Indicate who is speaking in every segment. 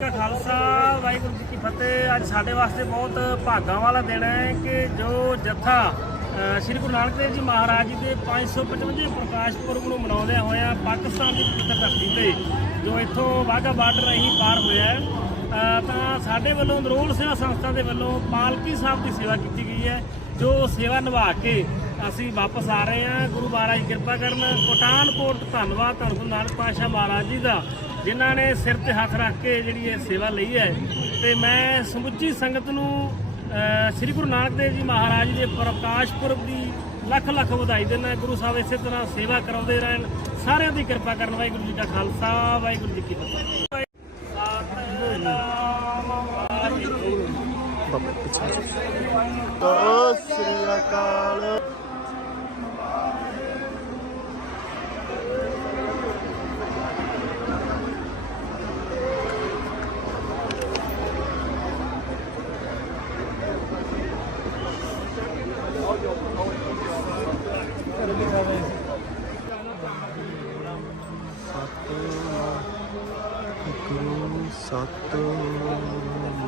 Speaker 1: ਕਾ ਖਾਲਸਾ, ਵਾਹਿਗੁਰੂ ਜੀ ਕੀ ਫਤਿਹ। ਅੱਜ ਸਾਡੇ ਵਾਸਤੇ ਬਹੁਤ ਭਾਗਾਂ ਵਾਲਾ ਦਿਨ ਹੈ ਕਿ ਜੋ ਜਥਾ ਸ੍ਰੀ ਗੁਰੂ ਨਾਨਕ ਦੇਵ ਜੀ ਮਹਾਰਾਜ ਜੀ ਦੇ 555 ਪ੍ਰਕਾਸ਼ ਪੁਰਬ ਨੂੰ ਮਨਾਉਂਦਿਆਂ ਹੋਇਆਂ ਪਾਕਿਸਤਾਨ ਦੀ ਪਵਿੱਤਰ ਧਰਤੀ ਤੇ, ਜੋ ਇੱਥੋਂ ਵਾਹਗਾ ਬਾਰਡਰ ਅਸੀਂ ਪਾਰ ਹੋਇਆ ਤਾਂ ਸਾਡੇ ਵੱਲੋਂ ਨਰੋਲ ਸੇਵਾ ਸੰਸਥਾ ਦੇ ਵੱਲੋਂ ਪਾਲਕੀ ਸਾਹਿਬ ਦੀ ਸੇਵਾ ਕੀਤੀ ਗਈ ਹੈ, ਜੋ ਸੇਵਾ ਨਿਭਾ ਕੇ ਅਸੀਂ ਵਾਪਸ ਆ ਰਹੇ ਹਾਂ। ਗੁਰੂ ਮਹਾਰਾਜ ਕਿਰਪਾ ਕਰਨ। ਕੋਟਾਨਕੋਟ ਧੰਨਵਾਦ। ਧੰਨ ਗੁਰੂ ਨਾਨਕ ਪਾਤਸ਼ਾਹ ਮਹਾਰਾਜ ਜੀ ਦਾ। ਜਿਨ੍ਹਾਂ ਨੇ ਸਿਰ ਤੇ ਹੱਥ ਰੱਖ ਕੇ ਜਿਹੜੀ ਇਹ ਸੇਵਾ ਲਈ ਹੈ। ਤੇ ਮੈਂ ਸਮੁੱਚੀ ਸੰਗਤ ਨੂੰ ਸ੍ਰੀ ਗੁਰੂ ਨਾਨਕ ਦੇਵ ਜੀ ਮਹਾਰਾਜ ਦੇ ਪ੍ਰਕਾਸ਼ ਪੁਰਬ ਦੀ ਲੱਖ ਲੱਖ ਵਧਾਈ ਦਿੰਦਾ ਗੁਰੂ ਸਾਹਿਬ ਇਸੇ ਤਰ੍ਹਾਂ ਸੇਵਾ ਕਰਾਉਂਦੇ ਰਹਿਣ। ਸਾਰਿਆਂ ਦੀ ਕਿਰਪਾ ਕਰਨ ਵਾਹਿਗੁਰੂ ਜੀ ਦਾ ਖਾਲਸਾ ਵਾਹਿਗੁਰੂ ਜੀ ਕੀ ਫਤਿਹ। ਸਤਿਨਾਮ ਵਾਹਿਗੁਰੂ
Speaker 2: ਸਤਿ ਸ੍ਰੀ ਅਕਾਲ। ਸਤ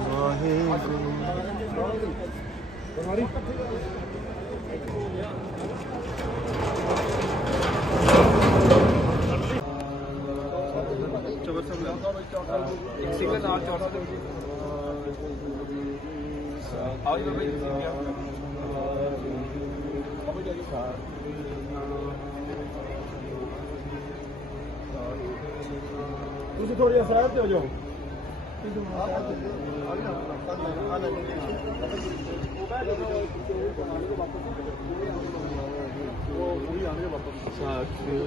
Speaker 2: ਵਾਹਿਗੁਰੂ
Speaker 3: ਸਿੰਗਲ ਨਾਲ ਚੌਥਾ ਦੇ ਵਿੱਚ ਆਓ ਜੀ ਬਾਬਾ ਜੀ
Speaker 2: ਤੁਸੀਂ ਥੋੜੀ ਜਿਹਾ ਸਾਈਡ ਤੇ ਹੋ ਜਾਓ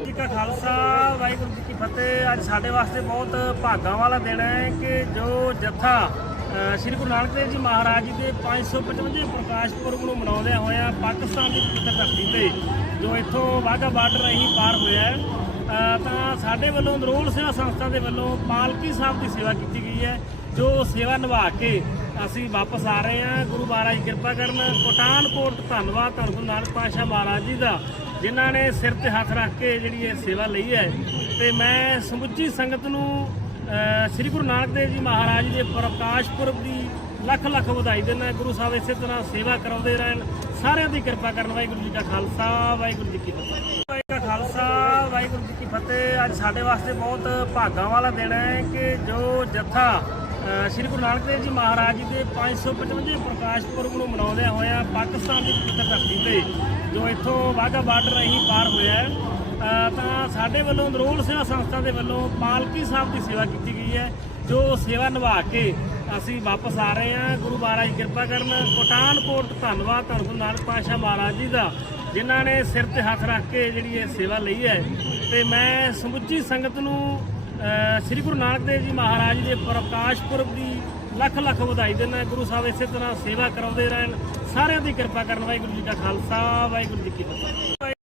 Speaker 1: ਜੀ ਕਾ ਖਾਲਸਾ, ਵਾਹਿਗੁਰੂ ਜੀ ਕੀ ਫਤਿਹ। ਅੱਜ ਸਾਡੇ ਵਾਸਤੇ ਬਹੁਤ ਭਾਗਾਂ ਵਾਲਾ ਦਿਨ ਹੈ ਕਿ ਜੋ ਜਥਾ ਸ੍ਰੀ ਗੁਰੂ ਨਾਨਕ ਦੇਵ ਜੀ ਮਹਾਰਾਜ ਜੀ ਦੇ 555 ਪ੍ਰਕਾਸ਼ ਪੁਰਬ ਨੂੰ ਮਨਾਉਂਦਿਆਂ ਹੋਇਆ ਪਾਕਿਸਤਾਨ ਦੀ ਪਵਿੱਤਰ ਧਰਤੀ ਤੇ, ਜੋ ਇੱਥੋਂ ਵਾਹਗਾ ਬਾਰਡਰ ਅਸੀਂ ਪਾਰ ਹੋਇਆ ਹੈ ਤਾਂ ਸਾਡੇ ਵੱਲੋਂ ਨਰੋਲ ਸੇਵਾ ਸੰਸਥਾ ਦੇ ਵੱਲੋਂ ਪਾਲਕੀ ਸਾਹਿਬ ਦੀ ਸੇਵਾ ਕੀਤੀ ਗਈ ਹੈ, ਜੋ ਸੇਵਾ ਨਿਭਾ ਕੇ ਅਸੀਂ ਵਾਪਸ ਆ ਰਹੇ ਹਾਂ। ਗੁਰੂ ਮਹਾਰਾਜ ਕਿਰਪਾ ਕਰਨ ਕੋਟਾਨਕੋਟ ਧੰਨਵਾਦ ਧੰਨ ਗੁਰੂ ਨਾਨਕ ਪਾਤਸ਼ਾਹ ਮਹਾਰਾਜ ਜੀ ਦਾ, ਜਿਨ੍ਹਾਂ ਨੇ ਸਿਰ ਤੇ ਹੱਥ ਰੱਖ ਕੇ ਜਿਹੜੀ ਇਹ ਸੇਵਾ ਲਈ ਹੈ। ਤੇ ਮੈਂ ਸਮੁੱਚੀ ਸੰਗਤ ਨੂੰ ਸ੍ਰੀ ਗੁਰੂ ਨਾਨਕ ਦੇਵ ਜੀ ਮਹਾਰਾਜ ਦੇ ਪ੍ਰਕਾਸ਼ ਪੁਰਬ ਦੀ ਲੱਖ ਲੱਖ ਵਧਾਈ ਦਿੰਦਾ ਗੁਰੂ ਸਾਹਿਬ ਇਸੇ ਤਰ੍ਹਾਂ ਸੇਵਾ ਕਰਾਉਂਦੇ ਰਹਿਣ। ਸਾਰਿਆਂ ਦੀ ਕਿਰਪਾ ਕਰਨ। ਵਾਹਿਗੁਰੂ ਜੀ ਦਾ ਖਾਲਸਾ, ਵਾਹਿਗੁਰੂ ਜੀ ਕੀ ਫਤਿਹ। ਵਾਹਿਗੁਰੂ ਜੀ ਕਾ ਖਾਲਸਾ ਵਾਹਿਗੁਰੂ ਜੀ ਕੀ ਫਤਿਹ। ਅੱਜ ਸਾਡੇ ਵਾਸਤੇ ਬਹੁਤ ਭਾਗਾਂ ਵਾਲਾ ਦਿਨ ਹੈ ਕਿ ਜੋ ਜਥਾ ਸ੍ਰੀ ਗੁਰੂ ਨਾਨਕ ਦੇਵ ਜੀ ਮਹਾਰਾਜ ਜੀ ਦੇ 555 ਪ੍ਰਕਾਸ਼ ਪੁਰਬ ਨੂੰ ਮਨਾਉਂਦਿਆਂ ਹੋਇਆਂ ਪਾਕਿਸਤਾਨ ਦੀ ਪਵਿੱਤਰ ਧਰਤੀ ਤੇ, ਜੋ ਇੱਥੋਂ ਵਾਹਗਾ ਬਾਰਡਰ ਅਸੀਂ ਪਾਰ ਹੋਇਆ ਤਾਂ ਸਾਡੇ ਵੱਲੋਂ ਨਰੋਲ ਸੇਵਾ ਸੰਸਥਾ ਦੇ ਵੱਲੋਂ ਪਾਲਕੀ ਸਾਹਿਬ ਦੀ ਸੇਵਾ ਕੀਤੀ ਗਈ ਹੈ, ਜੋ ਸੇਵਾ ਨਿਭਾ ਕੇ ਅਸੀਂ ਵਾਪਸ ਆ ਰਹੇ ਹਾਂ। ਗੁਰੂ ਮਹਾਰਾਜ ਕਿਰਪਾ ਕਰਨ। ਕੋਟਾਨਕੋਟ ਧੰਨਵਾਦ। ਧੰਨ ਗੁਰੂ ਨਾਨਕ ਪਾਤਸ਼ਾਹ ਮਹਾਰਾਜ ਜੀ ਦਾ। ਜਿਨ੍ਹਾਂ ਨੇ ਸਿਰ ਤੇ ਹੱਥ ਰੱਖ ਕੇ ਜਿਹੜੀ ਇਹ ਸੇਵਾ ਲਈ ਹੈ ਤੇ ਮੈਂ ਸਮੁੱਚੀ ਸੰਗਤ ਨੂੰ ਸ੍ਰੀ ਗੁਰੂ ਨਾਨਕ ਦੇਵ ਜੀ ਮਹਾਰਾਜ ਦੇ ਪ੍ਰਕਾਸ਼ ਪੁਰਬ ਦੀ ਲੱਖ ਲੱਖ ਵਧਾਈ ਦਿੰਦਾ। ਗੁਰੂ ਸਾਹਿਬ ਇਸੇ ਤਰ੍ਹਾਂ ਸੇਵਾ ਕਰਾਉਂਦੇ ਰਹਿਣ। ਸਾਰਿਆਂ ਦੀ ਕਿਰਪਾ ਕਰਨ। ਵਾਹਿਗੁਰੂ ਜੀ ਦਾ ਖਾਲਸਾ, ਵਾਹਿਗੁਰੂ ਜੀ ਕੀ ਫਤਿਹ।